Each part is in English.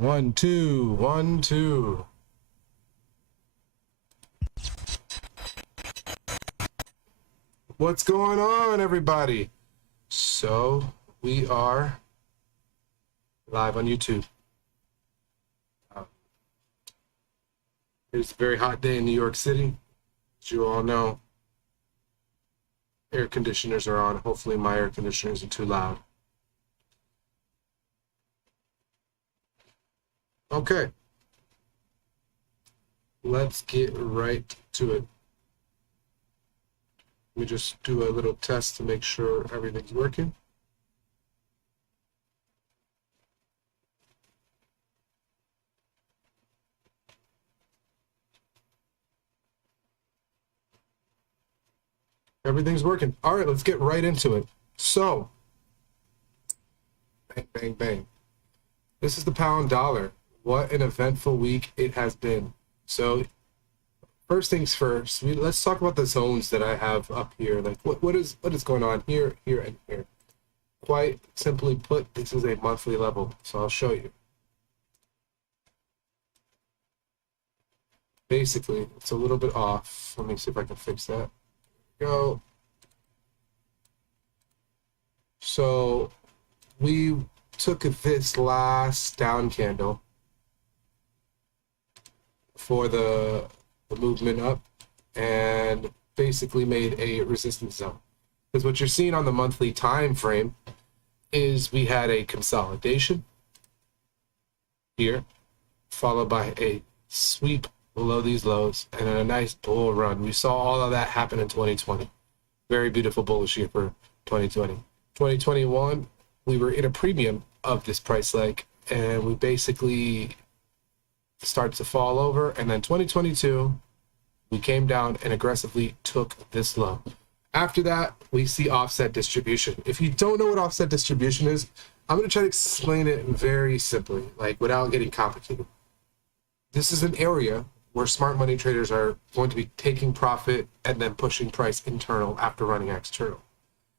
1, 2, 1, 2. What's going on, everybody? So we are live on YouTube. It's a very hot day in New York City. As you all know, air conditioners are on. Hopefully my air conditioner isn't too loud. Okay. Let's get right to it. Let me just do a little test to make sure everything's working. Everything's working. All right, let's get right into it. So, bang, bang, bang. This is the pound dollar. What an eventful week it has been. So, first things first, let's talk about the zones that I have up here. Like, what is going on here, here, and here? Quite simply put, this is a monthly level. So I'll show you. Basically, it's a little bit off. Let me see if I can fix that. Go. So we took this last down candle for the movement up and basically made a resistance zone, because what you're seeing on the monthly time frame is we had a consolidation here followed by a sweep below these lows and then a nice bull run. We saw all of that happen in 2020. Very beautiful bullish year for 2020. 2021, we were in a premium of this price leg and we basically started to fall over. And then 2022, we came down and aggressively took this low. After that, we see offset distribution. If you don't know what offset distribution is, I'm going to try to explain it very simply, like without getting complicated. This is an area where smart money traders are going to be taking profit and then pushing price internal after running external.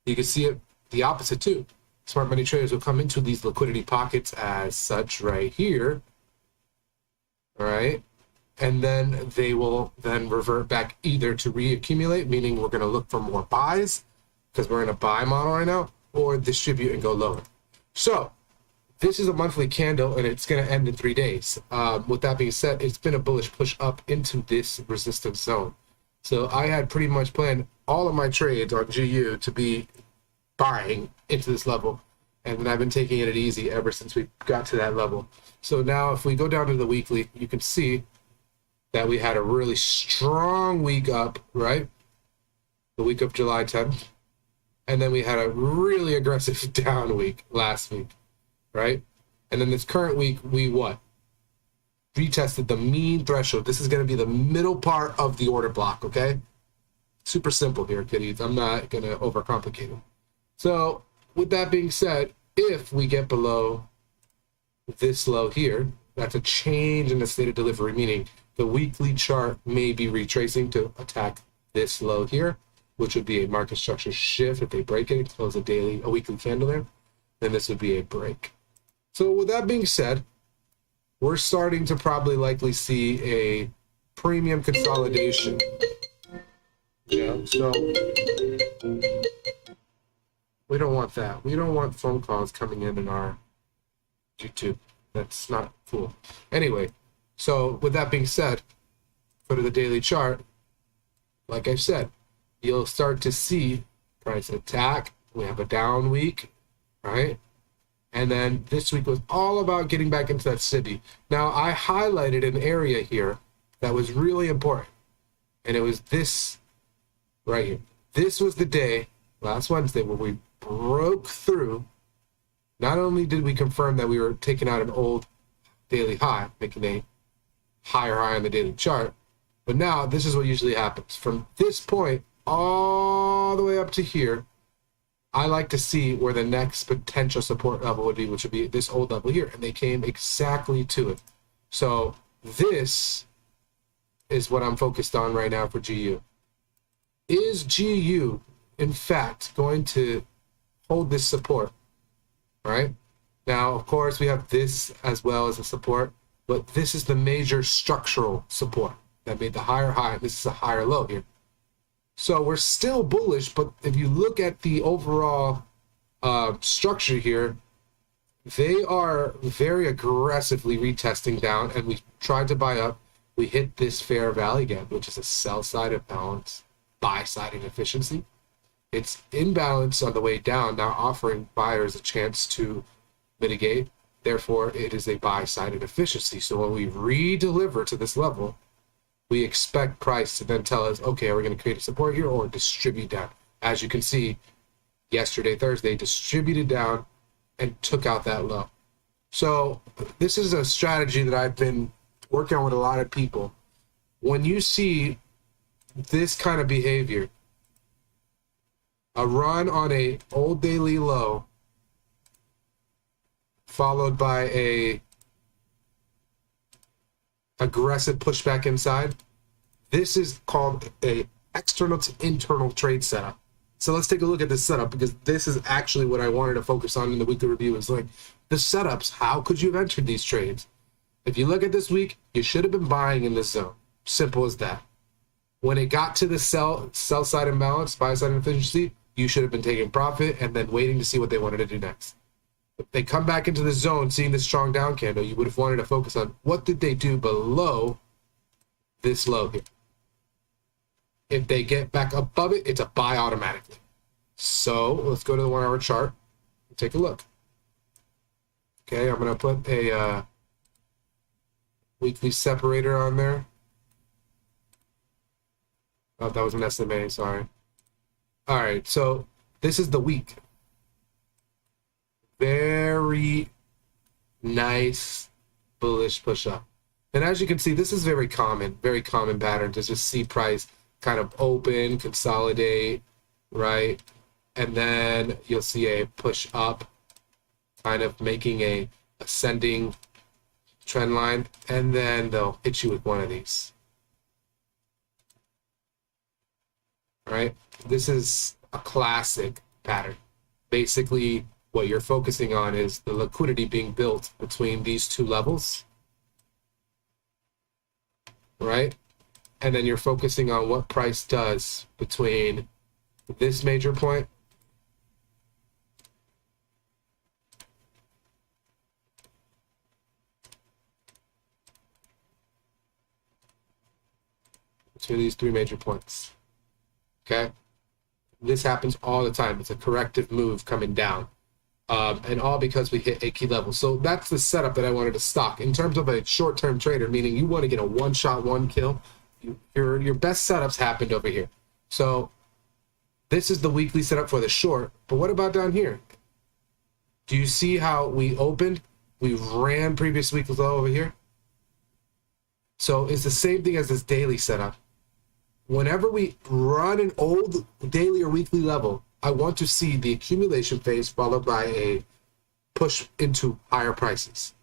You can see it the opposite too. Smart money traders will come into these liquidity pockets as such right here, all right? And then they will then revert back either to reaccumulate, meaning we're going to look for more buys because we're in a buy model right now, or distribute and go lower. So this is a monthly candle and it's going to end in 3 days. With that being said, it's been a bullish push up into this resistance zone. So I had pretty much planned all of my trades on GU to be buying into this level. And then I've been taking it easy ever since we got to that level. So now if we go down to the weekly, you can see that we had a really strong week up, right? The week of July 10th. And then we had a really aggressive down week last week, right? And then this current week, we what? Retested the mean threshold. This is going to be the middle part of the order block, okay? Super simple here, kiddies. I'm not going to overcomplicate it. So with that being said, if we get below this low here, that's a change in the state of delivery, meaning the weekly chart may be retracing to attack this low here, which would be a market structure shift. If they break it, close a weekly candle there, then this would be a break. So with that being said, we're starting to probably likely see a premium consolidation. Yeah, so we don't want that. We don't want phone calls coming in our YouTube. That's not cool. Anyway, so with that being said, go to the daily chart. Like I said, you'll start to see price attack. We have a down week, right? And then this week was all about getting back into that SIBI. Now, I highlighted an area here that was really important, and it was this right here. This was the day, last Wednesday, where we broke through. Not only did we confirm that we were taking out an old daily high, making a higher high on the daily chart, but now this is what usually happens. From this point all the way up to here, I like to see where the next potential support level would be, which would be this old level here, and they came exactly to it. So this is what I'm focused on right now for GU. Is GU, in fact, going to hold this support, right? Now, of course, we have this as well as a support, but this is the major structural support that made the higher high. This is a higher low here. So we're still bullish, but if you look at the overall structure here, they are very aggressively retesting down, and we tried to buy up. We hit this fair value gap, which is a sell side imbalance, buy side inefficiency. It's imbalance on the way down, now offering buyers a chance to mitigate. Therefore, it is a buy side inefficiency. So when we re-deliver to this level, we expect price to then tell us, okay, are we going to create a support here or distribute down? As you can see, yesterday, Thursday, distributed down and took out that low. So this is a strategy that I've been working on with a lot of people. When you see this kind of behavior, a run on a old daily low followed by a aggressive pushback inside, this is called a external to internal trade setup. So let's take a look at this setup, because this is actually what I wanted to focus on in the weekly review, is like the setups. How could you have entered these trades? If you look at this week, you should have been buying in this zone. Simple as that. When it got to the sell side imbalance, buy side inefficiency, you should have been taking profit and then waiting to see what they wanted to do next. If they come back into the zone, seeing this strong down candle, you would have wanted to focus on what did they do below this low here. If they get back above it, it's a buy automatically. So let's go to the 1 hour chart and take a look. Okay, I'm going to put a weekly separator on there. Oh, that was an SMA, sorry. All right, so this is the week. Very nice bullish push up. And as you can see, this is very common pattern to just see price kind of open, consolidate, right? And then you'll see a push up, kind of making a ascending trend line, and then they'll hit you with one of these. All right, this is a classic pattern. Basically, what you're focusing on is the liquidity being built between these two levels, right? And then you're focusing on what price does between this major point between these three major points. Okay, this happens all the time. It's a corrective move coming down, and all because we hit a key level. So that's the setup that I wanted to stock in terms of a short-term trader, meaning you want to get a one-shot, one kill. Your best setups happened over here. So this is the weekly setup for the short, but what about down here? Do you see how we opened? We ran previous week's low over here. So it's the same thing as this daily setup. Whenever we run an old daily or weekly level, I want to see the accumulation phase followed by a push into higher prices,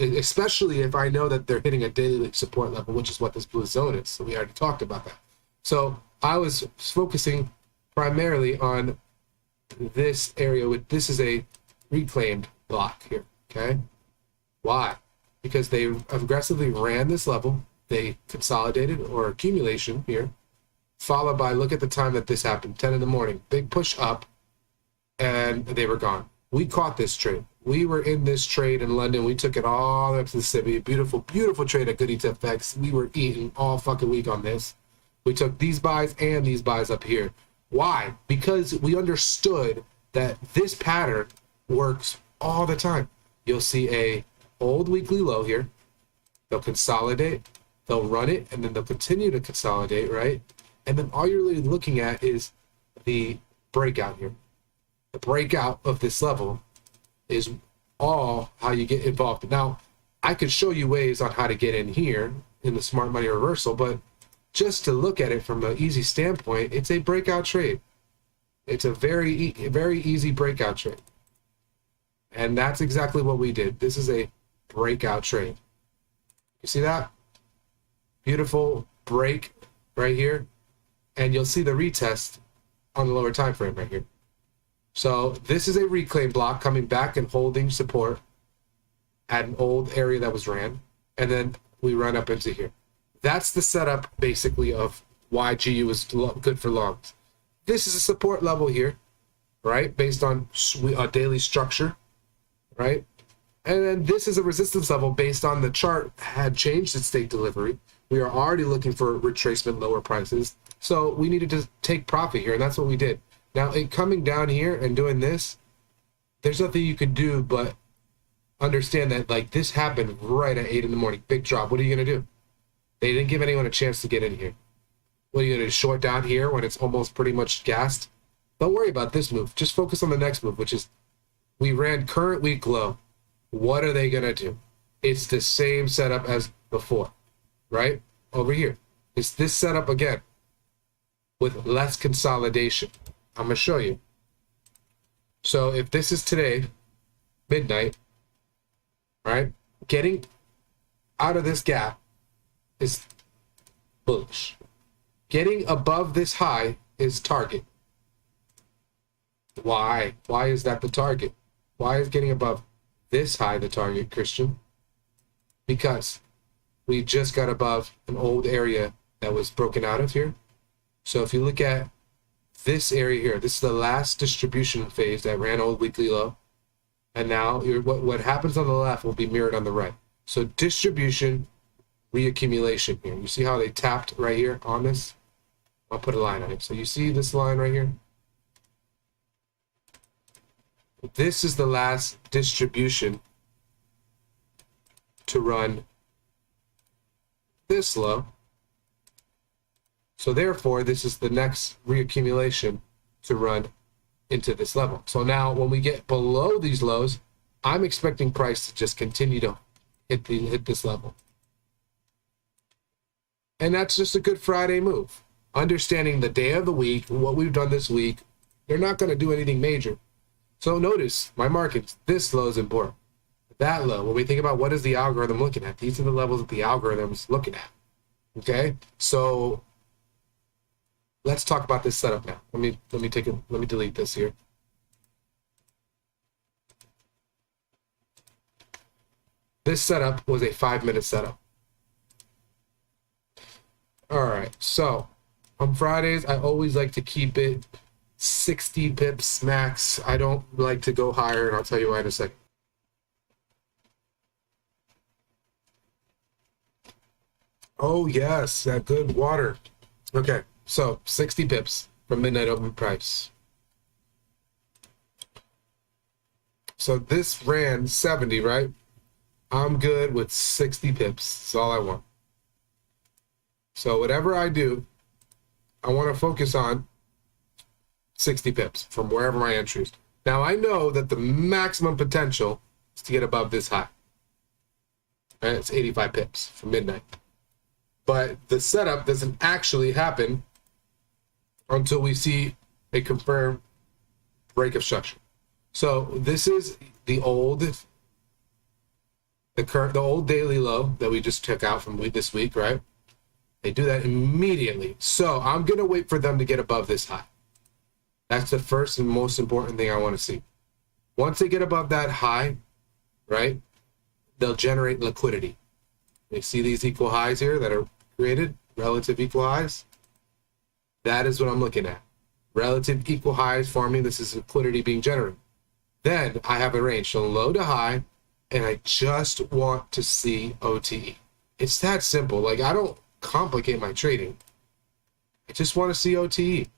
especially if I know that they're hitting a daily support level, which is what this blue zone is. So we already talked about that. So I was focusing primarily on this area. This is a reclaimed block here, okay? Why? Because they aggressively ran this level, they consolidated or accumulation here, followed by, look at the time that this happened, 10 in the morning, big push up, and they were gone. We caught this trade. We were in this trade in London. We took it all the way up to the city. Beautiful, beautiful trade at GEFX. We were eating all fucking week on this. We took these buys and these buys up here. Why? Because we understood that this pattern works all the time. You'll see a old weekly low here. They'll consolidate, they'll run it, and then they'll continue to consolidate, right? And then all you're really looking at is the breakout here. The breakout of this level is all how you get involved. Now, I could show you ways on how to get in here in the smart money reversal, but just to look at it from an easy standpoint, it's a breakout trade. It's a very easy breakout trade. And that's exactly what we did. This is a breakout trade. You see that? Beautiful break right here. And you'll see the retest on the lower time frame right here. So this is a reclaim block coming back and holding support at an old area that was ran, and then we run up into here. That's the setup basically of why GU is good for longs. This is a support level here, right? Based on a daily structure, right? And then this is a resistance level based on the chart had changed its state delivery. We are already looking for retracement lower prices. So we needed to take profit here, and that's what we did. Now, it coming down here and doing this, there's nothing you can do but understand that, like, this happened right at 8 in the morning. Big drop. What are you going to do? They didn't give anyone a chance to get in here. What are you going to short down here when it's almost pretty much gassed? Don't worry about this move. Just focus on the next move, which is we ran current week low. What are they going to do? It's the same setup as before, right? Over here. It's this setup again with less consolidation. I'm going to show you. So if this is today, midnight, right? Getting out of this gap is bullish. Getting above this high is target. Why? Why is that the target? Why is getting above this high the target, Christian? Because we just got above an old area that was broken out of here. So if you look at this area here, this is the last distribution phase that ran old weekly low. And now what happens on the left will be mirrored on the right. So distribution, reaccumulation here. You see how they tapped right here on this? I'll put a line on it. So you see this line right here? This is the last distribution to run this low. So therefore, this is the next reaccumulation to run into this level. So now when we get below these lows, I'm expecting price to just continue to hit this level. And that's just a good Friday move. Understanding the day of the week, what we've done this week, they're not going to do anything major. So notice my markets, this low is important. That low, when we think about what is the algorithm looking at, these are the levels that the algorithm is looking at. Okay, so let's talk about this setup now. Let me delete this here. This setup was a 5-minute setup. All right, so on Fridays, I always like to keep it 60 pips max. I don't like to go higher, and I'll tell you why in a second. Oh yes, that good water. Okay, so 60 pips from midnight open price. So this ran 70, right? I'm good with 60 pips. That's all I want. So whatever I do, I want to focus on 60 pips from wherever my entry is. Now I know that the maximum potential is to get above this high. Right? It's 85 pips from midnight. But the setup doesn't actually happen until we see a confirmed break of structure. So this is the old daily low that we just took out from this week, right? They do that immediately. So I'm going to wait for them to get above this high. That's the first and most important thing I want to see. Once they get above that high, right, they'll generate liquidity. You see these equal highs here that are created, relative equal highs? That is what I'm looking at. Relative equal highs forming, this is liquidity being generated. Then I have a range from low to high, and I just want to see OTE. It's that simple. Like, I don't complicate my trading. I just want to see OTE.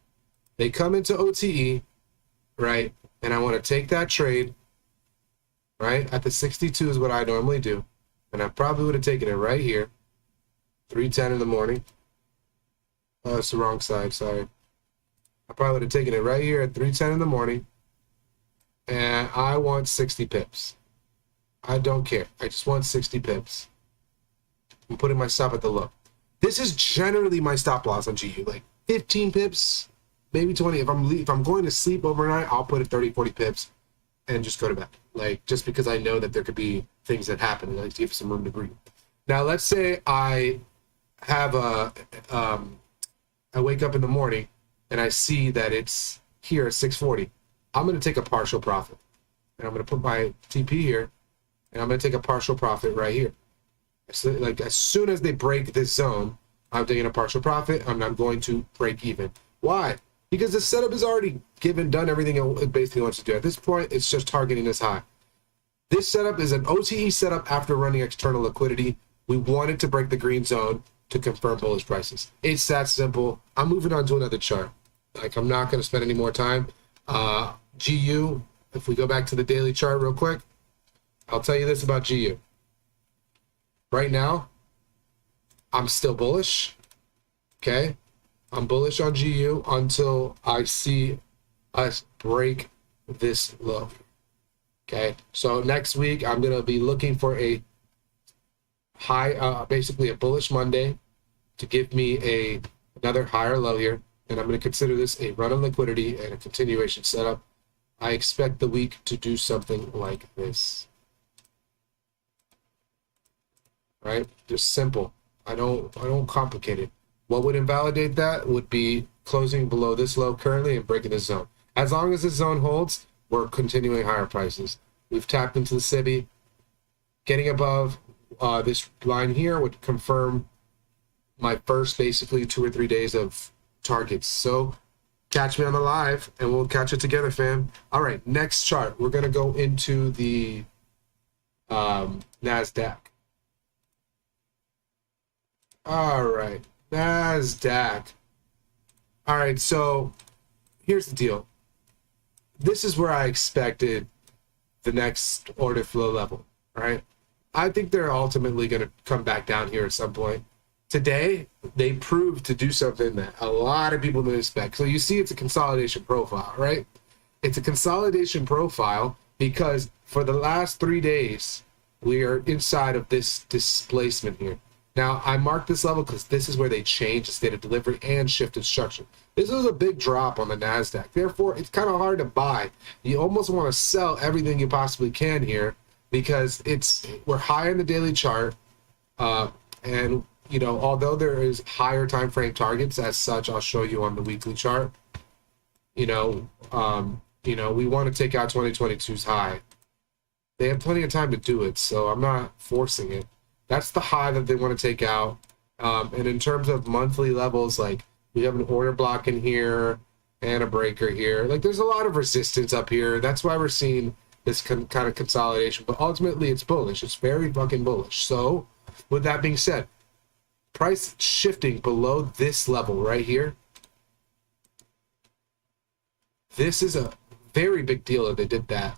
They come into OTE, right? And I want to take that trade, right? At the 62 is what I normally do. And I probably would have taken it right here. 3:10 in the morning. Oh, it's the wrong side, sorry. I probably would have taken it right here at 3:10 in the morning. And I want 60 pips. I don't care. I just want 60 pips. I'm putting my stop at the low. This is generally my stop loss on GU. Like 15 pips, maybe 20. If I'm going to sleep overnight, I'll put it 30, 40 pips and just go to bed. Like, just because I know that there could be things that happen and I like to give some room to breathe. Now, let's say I have I wake up in the morning and I see that it's here at 640. I'm going to take a partial profit. And I'm going to put my TP here. and I'm going to take a partial profit right here. So, like, as soon as they break this zone, I'm taking a partial profit. I'm not going to break even. Why? Because the setup is already done everything it basically wants to do. At this point, it's just targeting this high. This setup is an OTE setup after running external liquidity. We wanted to break the green zone to confirm bullish prices. It's that simple. I'm moving on to another chart. Like, I'm not going to spend any more time. GU, if we go back to the daily chart real quick, I'll tell you this about GU. Right now, I'm still bullish. Okay? I'm bullish on GU until I see us break this low. Okay? So next week, I'm going to be looking for a high, basically a bullish Monday to give me another higher low here. And I'm going to consider this a run on liquidity and a continuation setup. I expect the week to do something like this. Right? Just simple. I don't complicate it. What would invalidate that would be closing below this low currently and breaking this zone. As long as this zone holds, we're continuing higher prices. We've tapped into the SIBI. Getting above this line here would confirm my first basically 2 or 3 days of targets. So catch me on the live and we'll catch it together, fam. All right, next chart. We're going to go into the NASDAQ. All right, NASDAQ. All right, so here's the deal. This is where I expected the next order flow level, right? I think they're ultimately going to come back down here at some point. Today, they proved to do something that a lot of people didn't expect. So you see it's a consolidation profile, right? It's a consolidation profile because for the last 3 days, we are inside of this displacement here. Now, I marked this level because this is where they changed the state of delivery and shifted structure. This was a big drop on the NASDAQ. Therefore, it's kind of hard to buy. You almost want to sell everything you possibly can here because we're high in the daily chart. And, you know, although there is higher time frame targets as such, I'll show you on the weekly chart. We want to take out 2022's high. They have plenty of time to do it, so I'm not forcing it. That's the high that they want to take out. And in terms of monthly levels, like we have an order block in here and a breaker here. Like there's a lot of resistance up here. That's why we're seeing this kind of consolidation. But ultimately, it's bullish. It's very fucking bullish. So with that being said, price shifting below this level right here. This is a very big deal that they did that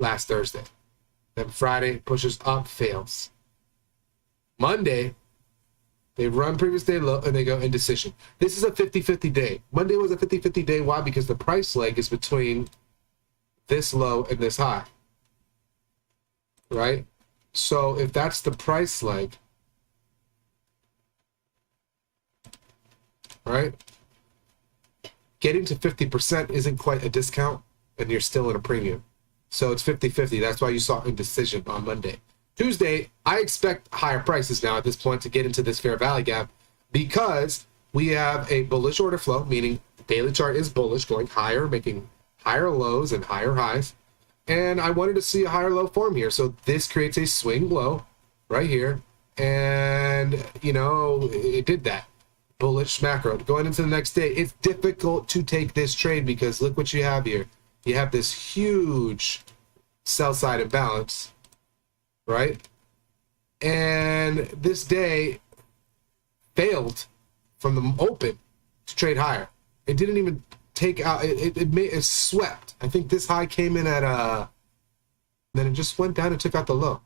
last Thursday. Then Friday pushes up, fails. Monday, they run previous day low and they go indecision. This is a 50-50 day. Monday was a 50-50 day. Why? Because the price leg is between this low and this high. Right? So if that's the price leg, right? Getting to 50% isn't quite a discount and you're still in a premium. So it's 50-50. That's why you saw indecision on Monday. Tuesday, I expect higher prices now at this point to get into this fair value gap because we have a bullish order flow, meaning the daily chart is bullish, going higher, making higher lows and higher highs. And I wanted to see a higher low form here. So this creates a swing low right here. And, you know, it did that. Bullish macro. Going into the next day, it's difficult to take this trade because look what you have here. You have this huge sell side imbalance. Right? And this day failed from the open to trade higher. It didn't even take out, it swept. I think this high came in at, then it just went down and took out the low.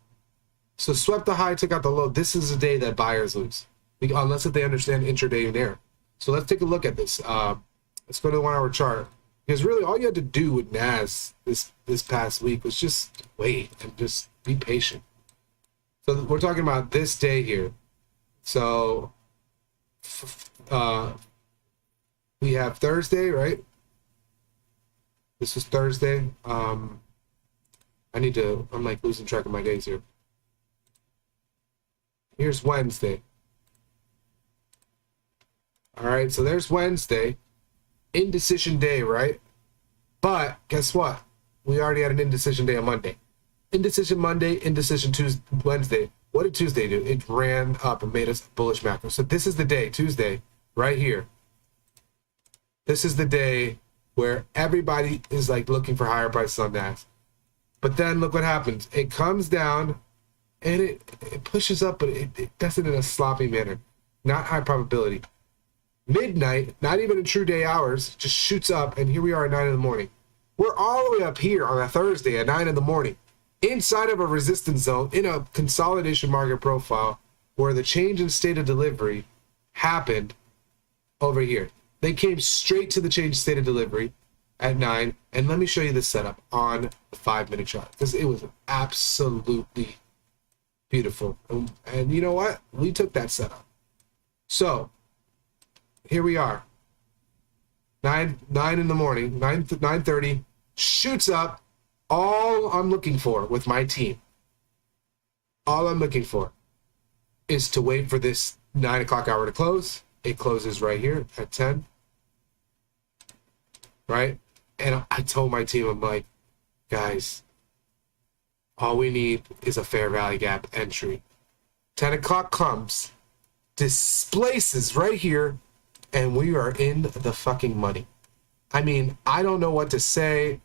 So swept the high, took out the low. This is a day that buyers lose, unless if they understand intraday narrative. So let's take a look at this. Let's go to the 1 hour chart. Because really all you had to do with NAS this past week was just wait and just be patient. So we're talking about this day here. So we have Thursday, right? This is Thursday. I'm like losing track of my days here. Here's Wednesday. All right, so there's Wednesday. Indecision day, right? But guess what? We already had an indecision day on Monday. Indecision Monday, indecision Tuesday, Wednesday. What did Tuesday do? It ran up and made us bullish macro. So this is the day, Tuesday, right here. This is the day where everybody is like looking for higher prices on NAS. But then look what happens. It comes down and it pushes up, but it does it in a sloppy manner. Not high probability. Midnight, not even in true day hours, just shoots up, and here we are at 9 in the morning. We're all the way up here on a Thursday at 9 in the morning, inside of a resistance zone, in a consolidation market profile, where the change in state of delivery happened over here. They came straight to the change state of delivery at 9, and let me show you the setup on the 5-minute chart, because it was absolutely beautiful. And you know what? We took that setup. So here we are, 9 in the morning, 9:30, shoots up. All I'm looking for with my team, all I'm looking for is to wait for this 9 o'clock hour to close. It closes right here at 10, right? And I told my team, I'm like, guys, all we need is a fair value gap entry. 10 o'clock comes, displaces right here, and we are in the fucking money. I mean, I don't know what to say.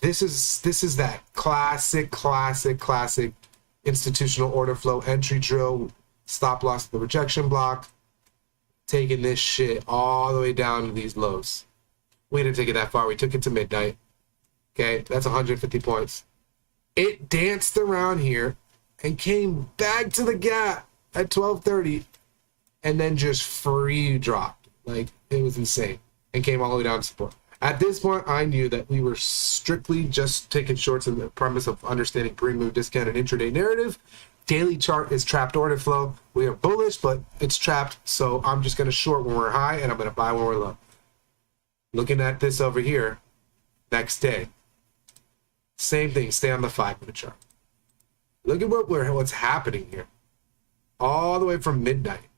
This is that classic institutional order flow entry drill, stop loss, the rejection block, taking this shit all the way down to these lows. We didn't take it that far. We took it to midnight. Okay, that's 150 points. It danced around here and came back to the gap at 12:30, and then just free dropped. Like, it was insane, and came all the way down to support. At this point, I knew that we were strictly just taking shorts in the premise of understanding pre-move discount and intraday narrative. Daily chart is trapped order flow. We are bullish, but it's trapped, so I'm just going to short when we're high, and I'm going to buy when we're low. Looking at this over here, next day, same thing. Stay on the 5-minute chart. Look at what's happening here. All the way from midnight.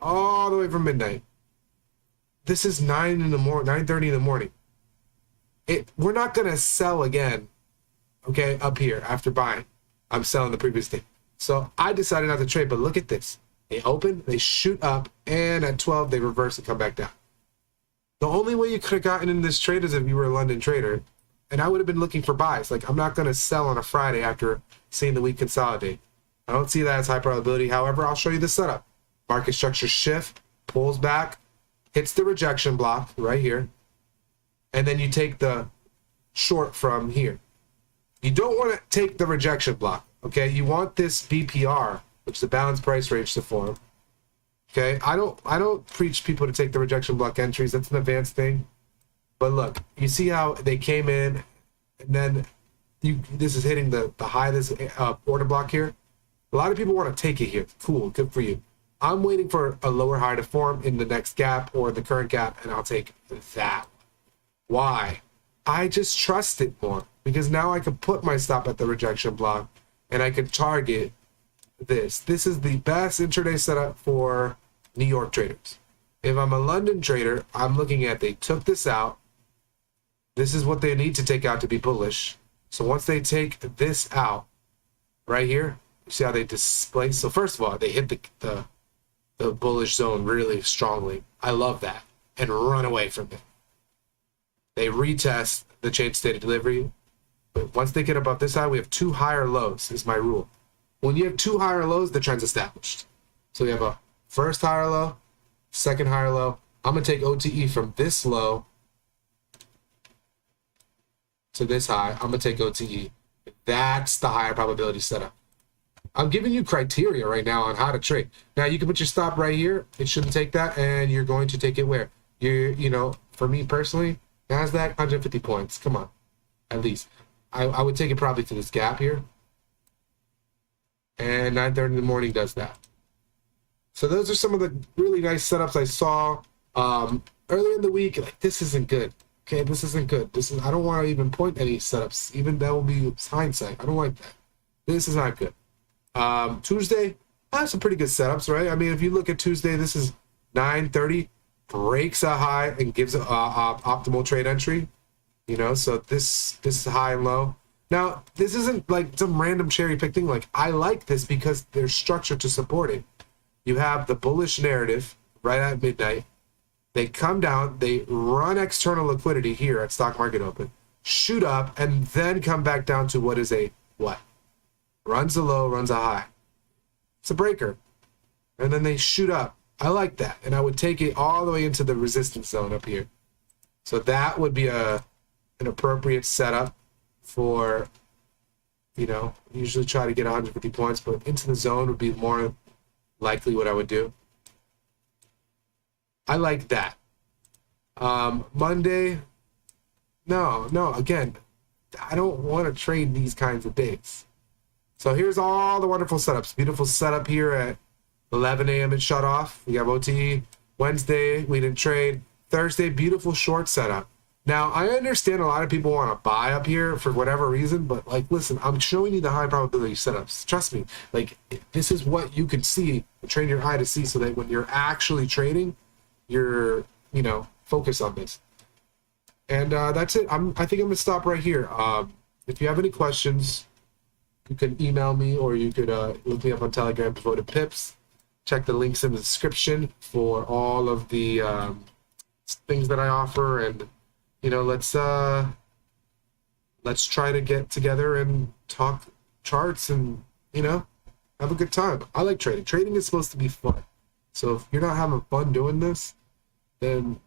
All the way from midnight. This is 9 in the morning, 9:30 in the morning. We're not gonna sell again, okay, up here after buying. I'm selling the previous day. So I decided not to trade, but look at this. They open, they shoot up, and at 12 they reverse and come back down. The only way you could have gotten in this trade is if you were a London trader, and I would have been looking for buys. Like, I'm not gonna sell on a Friday after seeing the week consolidate. I don't see that as high probability. However, I'll show you the setup. Market structure shift, pulls back, hits the rejection block right here, and then you take the short from here. You don't want to take the rejection block, okay? You want this BPR, which is the balanced price range, to form. Okay, I don't preach people to take the rejection block entries. That's an advanced thing. But look, you see how they came in, and then this is hitting the high of this order block here. A lot of people want to take it here. Cool, good for you. I'm waiting for a lower high to form in the next gap or the current gap, and I'll take that. Why? I just trust it more, because now I can put my stop at the rejection block, and I can target this. This is the best intraday setup for New York traders. If I'm a London trader, I'm looking at, they took this out. This is what they need to take out to be bullish. So once they take this out right here, you see how they displace. So first of all, they hit the bullish zone really strongly. I love that. And run away from it. They retest the change state of delivery. But once they get above this high, we have 2 higher lows, is my rule. When you have 2 higher lows, the trend's established. So we have a first higher low, second higher low. I'm going to take OTE from this low to this high. I'm going to take OTE. That's the higher probability setup. I'm giving you criteria right now on how to trade. Now, you can put your stop right here. It shouldn't take that, and you're going to take it where? You know, for me personally, NASDAQ, 150 points. Come on, at least. I would take it probably to this gap here. And 9:30 in the morning does that. So those are some of the really nice setups I saw earlier in the week. Like, this isn't good. Okay, this isn't good. I don't want to even point any setups. Even that will be hindsight. I don't like that. This is not good. Tuesday, I have some pretty good setups, right? I mean, if you look at Tuesday, this is 9:30, breaks a high and gives an optimal trade entry. You know, so this is high and low. Now, this isn't like some random cherry pick thing. Like, I like this because there's structure to support it. You have the bullish narrative right at midnight. They come down, they run external liquidity here at stock market open, shoot up, and then come back down to what is a what? Runs a low, runs a high. It's a breaker. And then they shoot up. I like that. And I would take it all the way into the resistance zone up here. So that would be an appropriate setup for, you know, usually try to get 150 points, but into the zone would be more likely what I would do. I like that. Monday, no, again, I don't want to trade these kinds of days. So here's all the wonderful setups. Beautiful setup here at 11 a.m. it shut off. We have OTE. Wednesday, we didn't trade. Thursday, beautiful short setup. Now, I understand a lot of people want to buy up here for whatever reason, but like, listen, I'm showing you the high probability setups. Trust me, like, this is what you can see, train your eye to see, so that when you're actually trading, you're, you know, focus on this. And that's it. I think I'm gonna stop right here. If you have any questions, you can email me, or you could look me up on Telegram, DevotedPIPS. Check the links in the description for all of the things that I offer, and you know, let's try to get together and talk charts, and you know, have a good time. I like trading. Trading is supposed to be fun. So if you're not having fun doing this, then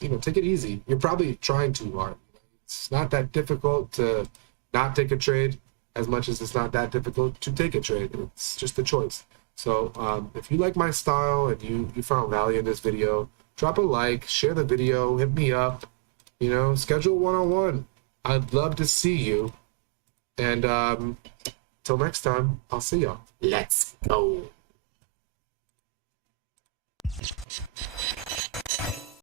you know, take it easy. You're probably trying too hard. It's not that difficult to not take a trade as much as it's not that difficult to take a trade. It's just a choice. So if you like my style and you found value in this video, drop a like, share the video, hit me up, you know, schedule one-on-one. I'd love to see you. And till next time, I'll see y'all. Let's go.